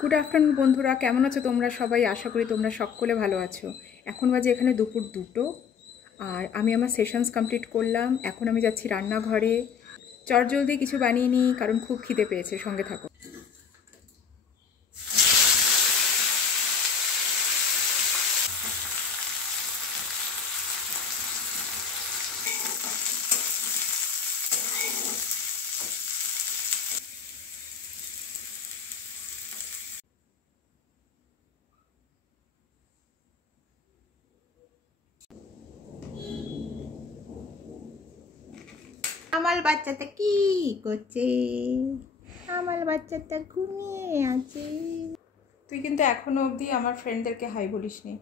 Good afternoon বন্ধুরা, কেমন আছো তোমরা সবাই? আশা করি তোমরা সকলে ভালো আছো। এখন বাজে এখানে দুপুর 2টো, আর আমি আমার সেশনস কমপ্লিট করলাম। এখন আমি যাচ্ছি রান্নাঘরে। চটজলদি কিছু বানিয়ে নিই, কারণ খুব খিদে পেয়েছে। সঙ্গে থাকো। আমার বাচ্চাটা কি করছে? আমার বাচ্চাটা ঘুমিয়ে আছে। তুই কিন্তু এখনো অবধি আমার ফ্রেন্ডদেরকে হাই বলিসনি।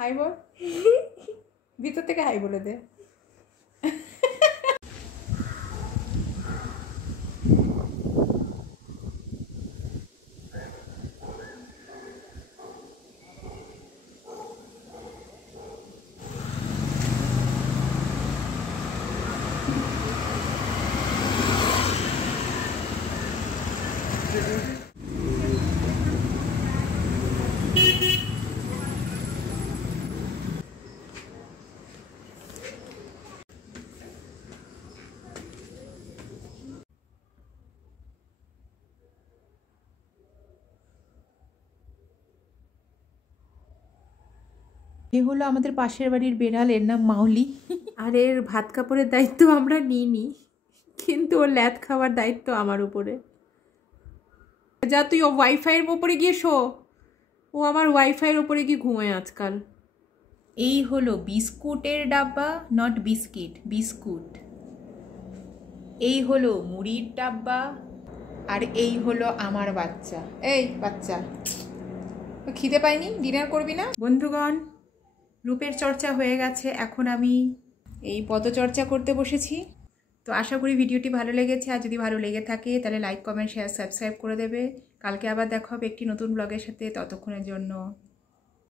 হাই বল। ভিতর থেকে হাই বলে দে। এ হলো আমাদের পাশের বাড়ির বেড়াল, এর নাম মাউলি। আর এর ভাত কাপড়ের দায়িত্ব আমরা নিইনি, কিন্তু ওর ল্যাদ খাওয়ার দায়িত্ব আমার উপরে। যা, তুই ও ওয়াইফাইয়ের ওপরে গিয়ে শো। ও আমার ওয়াইফাইয়ের ওপরে গিয়ে ঘুমায় আজকাল। এই হলো বিস্কুটের ডাব্বা, নট বিস্কিট, বিস্কুট। এই হলো মুড়ির ডাব্বা, আর এই হলো আমার বাচ্চা। এই বাচ্চা, খিদে পাইনি? ডিনার করবি না? বন্ধুগণ, রূপের চর্চা হয়ে গেছে, এখন আমি এই পদচর্চা করতে বসেছি। তো আশা করি ভিডিওটি ভালো লেগেছে, আর যদি ভালো লেগে থাকে তাহলে লাইক, কমেন্ট, শেয়ার, সাবস্ক্রাইব করে দেবে। কালকে আবার দেখা হবে একটি নতুন ব্লগের সাথে। ততক্ষণের জন্য